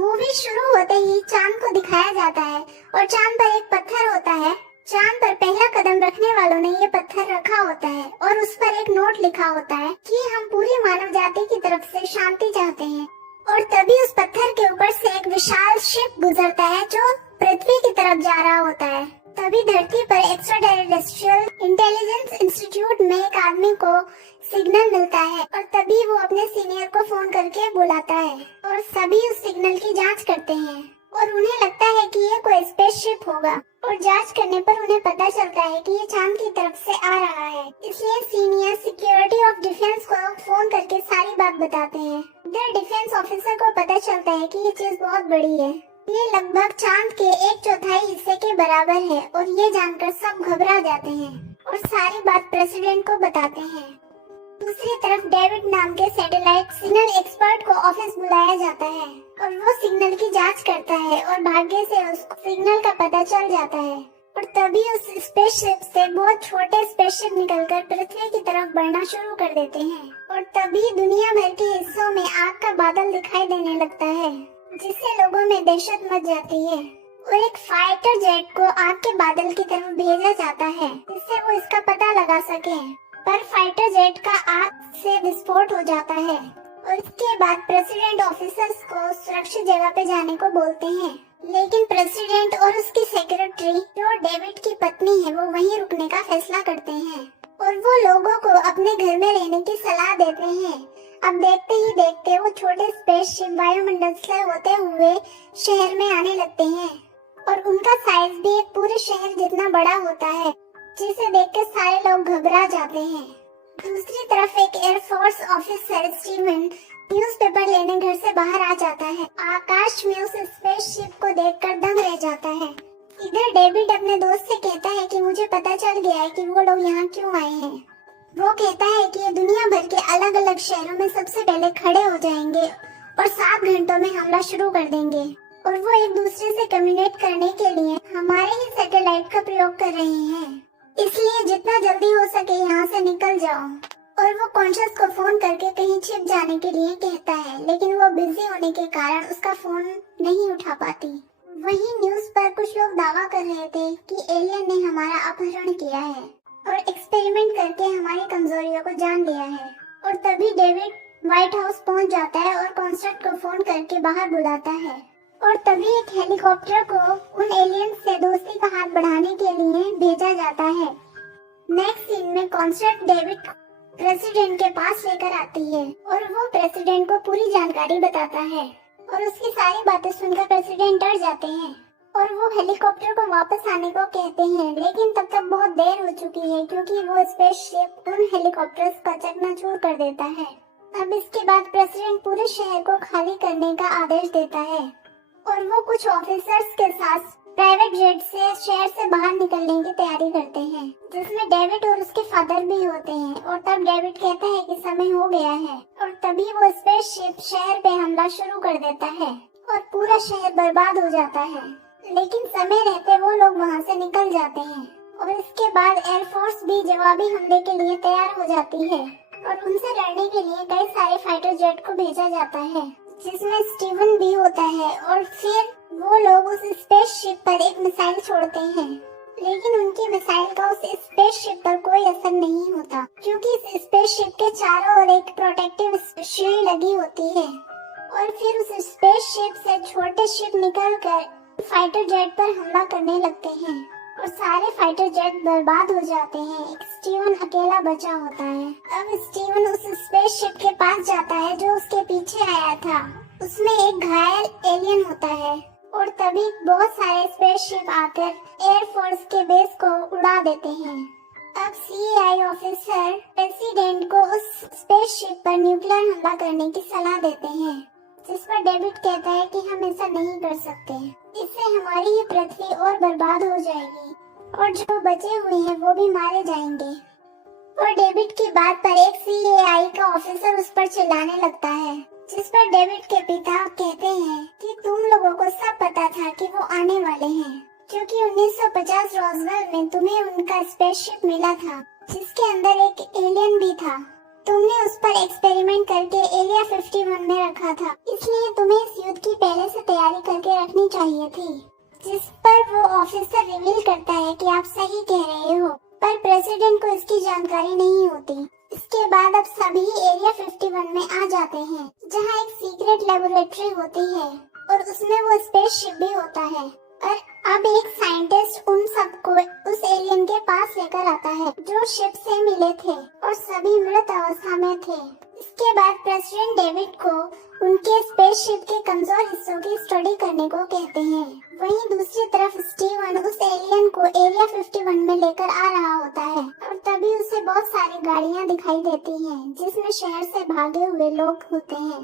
Movie शुरू होते ही चांद को दिखाया जाता है और चांद पर एक पत्थर होता है। चांद पर पहला कदम रखने वालों ने ये पत्थर रखा होता है और उस पर एक नोट लिखा होता है कि हम पूरी मानव जाति की तरफ से शांति चाहते हैं। और तभी उस पत्थर के ऊपर से एक विशाल शिप गुजरता है जो पृथ्वी की तरफ जा रहा होता है। तभी धरती पर एक्स्ट्रा टेरेस्ट्रियल इंटेलिजेंस इंस्टीट्यूट में एक आदमी को सिग्नल मिलता है और तभी वो अपने सीनियर को फोन करके बुलाता है और सभी उस सिग्नल की जांच करते हैं और उन्हें लगता है कि ये कोई स्पेसशिप होगा और जांच करने पर उन्हें पता चलता है कि ये चांद की तरफ से आ रहा है। इसलिए सीनियर सिक्योरिटी ऑफ डिफेंस को फोन करके सारी बात बताते हैं। इधर डिफेंस ऑफिसर को पता चलता है कि ये चीज बहुत बड़ी है, ये लगभग चांद के 1/4 हिस्से के बराबर है और ये जानकर सब घबरा जाते हैं और सारी बात प्रेसिडेंट को बताते हैं। दूसरी तरफ डेविड नाम के सैटेलाइट सिग्नल एक्सपर्ट को ऑफिस बुलाया जाता है और वो सिग्नल की जांच करता है और भाग्य से उसको सिग्नल का पता चल जाता है और तभी उस स्पेसशिप से बहुत छोटे स्पेसशिप निकलकर पृथ्वी की तरफ बढ़ना शुरू कर देते हैं और तभी दुनिया भर के हिस्सों में आग का बादल दिखाई देने लगता है जिससे लोगों में दहशत मच जाती है और एक फाइटर जेट को आग के बादल की तरफ भेजा जाता है जिससे वो इसका पता लगा सके, पर फाइटर जेट का आग से विस्फोट हो जाता है और इसके बाद प्रेसिडेंट ऑफिसर्स को सुरक्षित जगह पे जाने को बोलते हैं। लेकिन प्रेसिडेंट और उसकी सेक्रेटरी जो डेविड की पत्नी है वो वहीं रुकने का फैसला करते हैं और वो लोगों को अपने घर में रहने की सलाह देते हैं। अब देखते ही देखते वो छोटे स्पेसशिप वायुमंडल से होते हुए शहर में आने लगते हैं और उनका साइज भी एक पूरे शहर जितना बड़ा होता है जिसे देखकर सारे लोग घबरा जाते हैं। दूसरी तरफ एक एयरफोर्स ऑफिसर स्टीवन न्यूज़पेपर लेने घर से बाहर आ जाता है। आकाश में उस स्पेसशिप को देखकर दंग रह जाता है। इधर डेविड अपने दोस्त से कहता है कि मुझे पता चल गया है कि वो लोग यहाँ क्यों आए हैं। वो कहता है कि ये दुनिया भर के अलग अलग शहरों में सबसे पहले खड़े हो जाएंगे और 7 घंटों में हमला शुरू कर देंगे और वो एक दूसरे से कम्युनिकेट करने के लिए हमारे ही सैटेलाइट का प्रयोग कर रहे हैं, इसलिए जितना जल्दी हो सके यहाँ से निकल जाओ। और वो कॉन्शियस को फोन करके कहीं छिप जाने के लिए कहता है लेकिन वो बिजी होने के कारण उसका फोन नहीं उठा पाती। वहीं न्यूज़ पर कुछ लोग दावा कर रहे थे कि एलियन ने हमारा अपहरण किया है और एक्सपेरिमेंट करके हमारी कमजोरियों को जान लिया है। और तभी डेविड व्हाइट हाउस पहुंच जाता है और कॉन्स्टेंट को फोन करके बाहर बुलाता है और तभी एक हेलीकॉप्टर को उन एलियन से दोस्ती का हाथ बढ़ाने के लिए भेजा जाता है। नेक्स्ट सीन में कॉन्स्टेंट डेविड प्रेसिडेंट के पास लेकर आती है और वो प्रेसिडेंट को पूरी जानकारी बताता है और उसकी सारी बातें सुनकर प्रेसिडेंट डर जाते हैं और वो हेलीकॉप्टर को वापस आने को कहते हैं। लेकिन तब तक बहुत देर हो चुकी है क्योंकि वो स्पेसशिप उन हेलीकॉप्टर्स का चकनाचूर कर देता है। अब इसके बाद प्रेसिडेंट पूरे शहर को खाली करने का आदेश देता है और वो कुछ ऑफिसर्स के साथ प्राइवेट जेट से शहर से बाहर निकलने की तैयारी करते हैं जिसमें डेविड और उसके फादर भी होते हैं। और तब डेविड कहता है कि समय हो गया है और तभी वो स्पेसशिप शहर पे हमला शुरू कर देता है और पूरा शहर बर्बाद हो जाता है। लेकिन समय रहते वो लोग वहाँ से निकल जाते हैं और इसके बाद एयरफोर्स भी जवाबी हमले के लिए तैयार हो जाती है और उनसे लड़ने के लिए कई सारे फाइटर जेट को भेजा जाता है जिसमें स्टीवन भी होता है। और फिर वो लोग उस स्पेसशिप पर एक मिसाइल छोड़ते हैं लेकिन उनकी मिसाइल का उस स्पेसशिप पर कोई असर नहीं होता क्योंकि इस स्पेसशिप के चारों ओर एक प्रोटेक्टिव शील्ड लगी होती है। और फिर उस स्पेसशिप से छोटे शिप निकलकर फाइटर जेट पर हमला करने लगते हैं और सारे फाइटर जेट बर्बाद हो जाते हैं। एक स्टीवन अकेला बचा होता है। अब स्टीवन उस स्पेसशिप के पास जाता है जो उसके पीछे आया था। उसमें एक घायल एलियन होता है और तभी बहुत सारे स्पेसशिप आकर एयरफोर्स के बेस को उड़ा देते हैं। अब सीआई ऑफिसर प्रेसिडेंट को उस स्पेसशिप पर न्यूक्लियर हमला करने की सलाह देते हैं जिस पर डेविड कहता है कि हम ऐसा नहीं कर सकते, इससे हमारी ये पृथ्वी और बर्बाद हो जाएगी और जो बचे हुए हैं वो भी मारे जाएंगे। और डेविड की बात पर एक सीआई का ऑफिसर उस पर चिल्लाने लगता है जिस पर डेविड के पिता कहते हैं कि तुम लोगों को सब पता था कि वो आने वाले हैं क्योंकि 1950 रोजवेल में तुम्हें उनका स्पेसशिप मिला था जिसके अंदर एक एलियन भी था। तुमने उस पर एक्सपेरिमेंट करके एरिया 51 में रखा था, इसलिए तुम्हें इस युद्ध की पहले से तैयारी करके रखनी चाहिए थी, जिस पर वो ऑफिसर रिवील करता है कि आप सही कह रहे हो, पर प्रेसिडेंट को इसकी जानकारी नहीं होती। इसके बाद अब सभी एरिया 51 में आ जाते हैं, जहाँ एक सीक्रेट लेबोरेटरी होती है और उसमें वो स्पेसशिप भी होता है। और अब एक साइंटिस्ट उन सबको उस एलियन के पास लेकर आता है जो शिप से मिले थे और सभी मृत अवस्था में थे। इसके बाद प्रेसिडेंट डेविड को उनके स्पेसशिप के कमजोर हिस्सों की स्टडी करने को कहते हैं। वहीं दूसरी तरफ स्टीवन उस एलियन को एरिया 51 में लेकर आ रहा होता है और तभी उसे बहुत सारी गाड़ियां दिखाई देती हैं जिसमें शहर से भागे हुए लोग होते हैं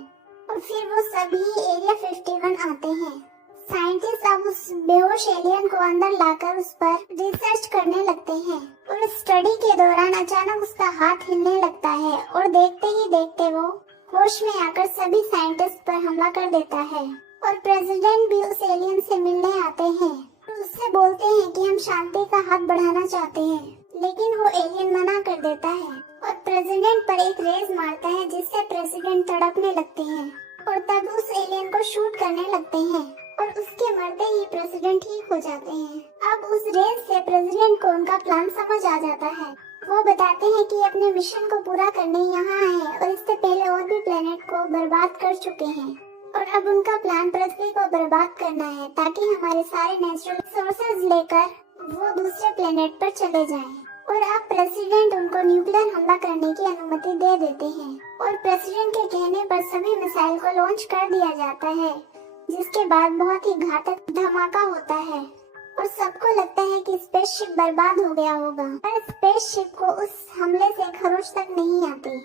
और फिर वो सभी एरिया 51 आते हैं। साइंटिस्ट अब उस बेहोश एलियन को अंदर लाकर उस पर रिसर्च करने लगते हैं और स्टडी के दौरान अचानक उसका हाथ हिलने लगता है और देखते ही देखते वो होश में आकर सभी साइंटिस्ट पर हमला कर देता है और प्रेसिडेंट भी उस एलियन से मिलने आते हैं और उससे बोलते हैं कि हम शांति का हाथ बढ़ाना चाहते हैं, लेकिन वो एलियन मना कर देता है और प्रेसिडेंट पर एक रेज मारता है जिससे प्रेसिडेंट तड़पने लगते हैं और तब उस एलियन को शूट करने लगते हैं और उसके मरते ही प्रेसिडेंट ठीक हो जाते हैं। अब उस रेस से प्रेसिडेंट को उनका प्लान समझ आ जाता है। वो बताते हैं कि अपने मिशन को पूरा करने यहाँ आए और इससे पहले और भी प्लेनेट को बर्बाद कर चुके हैं और अब उनका प्लान पृथ्वी को बर्बाद करना है ताकि हमारे सारे नेचुरल रिसोर्सेज लेकर वो दूसरे प्लेनेट पर चले जाएं। और अब प्रेसिडेंट उनको न्यूक्लियर हमला करने की अनुमति दे देते हैं और प्रेसिडेंट के कहने पर सभी मिसाइल को लॉन्च कर दिया जाता है, जिसके बाद बहुत ही घातक धमाका होता है और सबको लगता है कि स्पेसशिप बर्बाद हो गया होगा, पर स्पेसशिप को उस हमले से खरोच तक नहीं आती,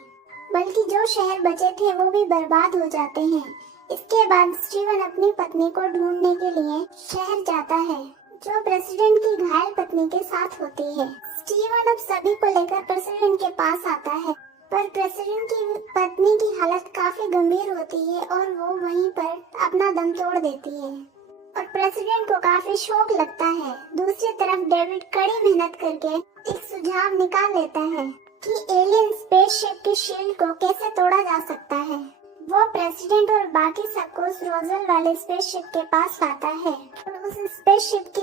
बल्कि जो शहर बचे थे वो भी बर्बाद हो जाते हैं। इसके बाद स्टीवन अपनी पत्नी को ढूंढने के लिए शहर जाता है, जो प्रेसिडेंट की घायल पत्नी के साथ होती है। स्टीवन अब सभी को लेकर प्रेसिडेंट के पास आता है, पर प्रेसिडेंट की पत्नी की हालत काफी गंभीर होती है और वो वहीं पर अपना दम तोड़ देती है और प्रेसिडेंट को काफी शौक लगता है। दूसरी तरफ डेविड कड़ी मेहनत करके एक सुझाव निकाल लेता है कि एलियन स्पेसशिप की शील्ड को कैसे तोड़ा जा सकता है। वो प्रेसिडेंट और बाकी सबको उस रोजवेल वाले स्पेसशिप के पास लाता है और उस स्पेसशिप के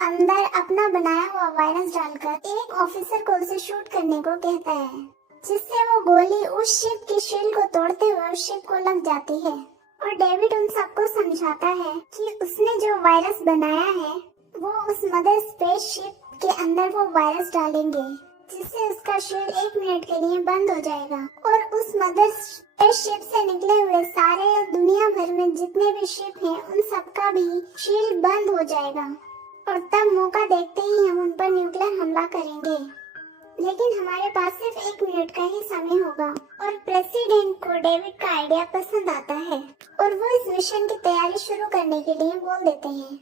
अंदर अपना बनाया हुआ वायरस डालकर एक ऑफिसर को उसे शूट करने को कहता है, जिससे वो गोली उस शिप की शील्ड को तोड़ते हुए उस शिप को लग जाती है। और डेविड उन सबको समझाता है कि उसने जो वायरस बनाया है वो उस मदर स्पेस शिप के अंदर वो वायरस डालेंगे, जिससे उसका शील्ड 1 मिनट के लिए बंद हो जाएगा और उस मदर स्पेस शिप से निकले हुए सारे दुनिया भर में जितने भी शिप हैं उन सबका भी शील्ड बंद हो जाएगा और तब मौका देखते ही हम उन पर न्यूक्लियर हमला करेंगे, लेकिन हमारे पास सिर्फ 1 मिनट का ही समय होगा। और प्रेसिडेंट को डेविड का आइडिया पसंद आता है और वो इस मिशन की तैयारी शुरू करने के लिए बोल देते हैं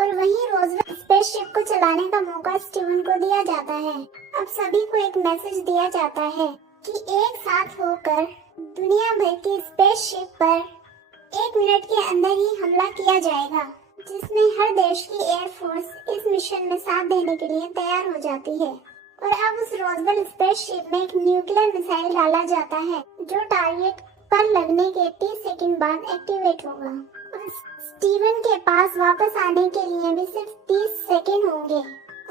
और वहीं रोजवेल स्पेसशिप को चलाने का मौका स्टीवन को दिया जाता है। अब सभी को एक मैसेज दिया जाता है कि एक साथ होकर दुनिया भर की स्पेसशिप पर 1 मिनट के अंदर ही हमला किया जाएगा, जिसमें हर देश की एयरफोर्स इस मिशन में साथ देने के लिए तैयार हो जाती है। और अब उस रोजवेल स्पेसशिप में एक न्यूक्लियर मिसाइल डाला जाता है जो टारगेट पर लगने के 30 सेकंड बाद एक्टिवेट होगा और स्टीवन के पास वापस आने के लिए भी सिर्फ 30 सेकंड होंगे।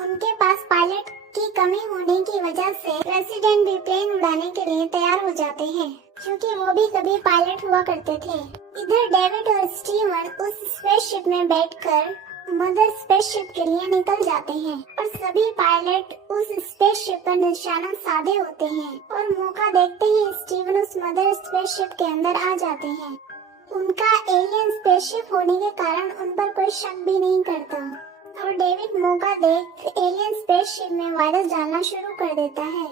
उनके पास पायलट की कमी होने की वजह से प्रेसिडेंट भी प्लेन उड़ाने के लिए तैयार हो जाते हैं, क्योंकि वो भी कभी पायलट हुआ करते थे। इधर डेविड और स्टीवन उस स्पेसशिप में बैठकर मदर स्पेसशिप के लिए निकल जाते हैं और सभी पायलट उस स्पेसशिप पर निशाना साधे होते हैं और मौका देखते ही स्टीवन उस मदर स्पेसशिप के अंदर आ जाते हैं। उनका एलियन स्पेसशिप होने के कारण उन पर कोई शक भी नहीं करता और डेविड मौका देख एलियन स्पेसशिप में वायरस डालना शुरू कर देता है,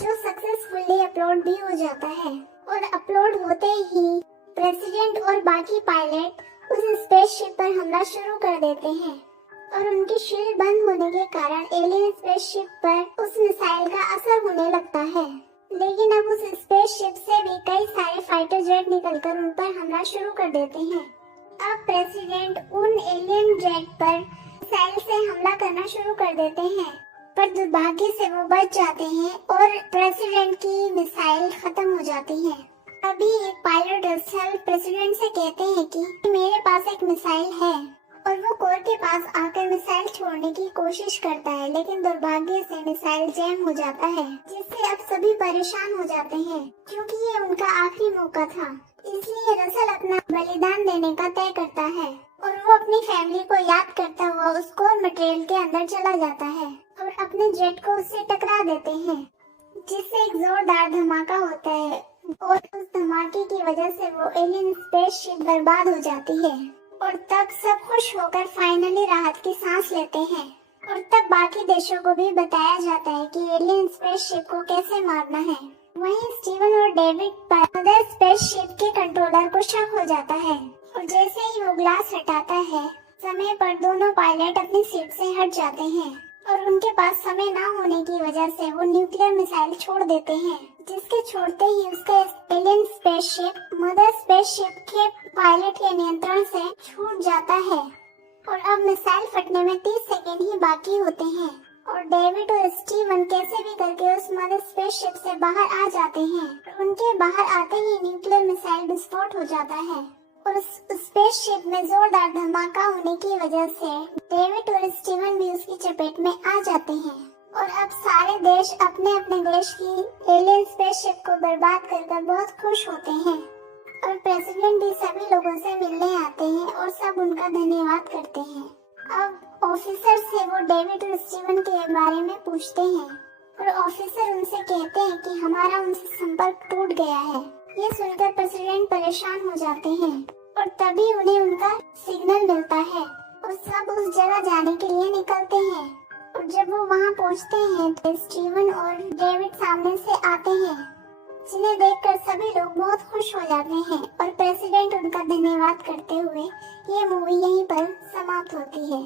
जो सक्सेसफुली अपलोड भी हो जाता है। और अपलोड होते ही प्रेसिडेंट और बाकी पायलट उस स्पेसशिप पर हमला शुरू कर देते हैं और उनकी शील्ड बंद होने के कारण एलियन स्पेसशिप पर उस मिसाइल का असर होने लगता है। लेकिन अब उस स्पेसशिप से भी कई सारे फाइटर जेट निकलकर उन पर हमला शुरू कर देते हैं। अब प्रेसिडेंट उन एलियन जेट पर मिसाइल से हमला करना शुरू कर देते हैं, पर दुर्भाग्य से वो बच जाते हैं और प्रेसिडेंट की मिसाइल खत्म हो जाती है। अभी एक पायलट रसल प्रेसिडेंट से कहते हैं कि मेरे पास एक मिसाइल है, और वो कोर के पास आकर मिसाइल छोड़ने की कोशिश करता है, लेकिन दुर्भाग्य से मिसाइल जैम हो जाता है, जिससे अब सभी परेशान हो जाते हैं क्योंकि ये उनका आखिरी मौका था। इसलिए रसल अपना बलिदान देने का तय करता है और वो अपनी फैमिली को याद करता हुआ उस कोर मटेरियल के अंदर चला जाता है और अपने जेट को उससे टकरा देते हैं, जिससे एक जोरदार धमाका होता है और उस धमाके की वजह से वो एलियन स्पेसशिप बर्बाद हो जाती है। और तब सब खुश होकर फाइनली राहत की सांस लेते हैं। और तब बाकी देशों को भी बताया जाता है कि एलियन स्पेसशिप को कैसे मारना है। वहीं स्टीवन और डेविड पर मदर स्पेसशिप के कंट्रोलर को शक हो जाता है और जैसे ही वो ग्लास हटाता है, समय पर दोनों पायलट अपनी सीट से हट जाते हैं और उनके पास समय न होने की वजह से वो न्यूक्लियर मिसाइल छोड़ देते हैं, जिसके छोड़ते ही उसका एलियन स्पेसशिप मदर स्पेसशिप के पायलट के नियंत्रण से छूट जाता है और अब मिसाइल फटने में 30 सेकेंड ही बाकी होते हैं और डेविड और स्टीवन कैसे भी करके उस मदर स्पेसशिप से बाहर आ जाते हैं। उनके बाहर आते ही न्यूक्लियर मिसाइल विस्फोट हो जाता है और उस स्पेसशिप में जोरदार धमाका होने की वजह से डेविड और स्टीवन भी उसकी चपेट में आ जाते हैं और अब सारे देश अपने अपने देश की एलियन स्पेसशिप को बर्बाद कर बहुत खुश होते हैं और प्रेसिडेंट भी सभी लोगों से मिलने आते हैं और सब उनका धन्यवाद करते हैं। अब ऑफिसर से वो डेविड और स्टीवन के बारे में पूछते हैं और ऑफिसर उनसे कहते हैं कि हमारा उनसे संपर्क टूट गया है। ये सुनकर प्रेसिडेंट परेशान हो जाते हैं और तभी उन्हें उनका सिग्नल मिलता है और सब उस जगह जाने के लिए निकलते हैं। और जब वो वहाँ पहुँचते हैं तो स्टीवन और डेविड सामने से आते हैं, जिन्हें देखकर सभी लोग बहुत खुश हो जाते हैं और प्रेसिडेंट उनका धन्यवाद करते हुए ये मूवी यहीं पर समाप्त होती है।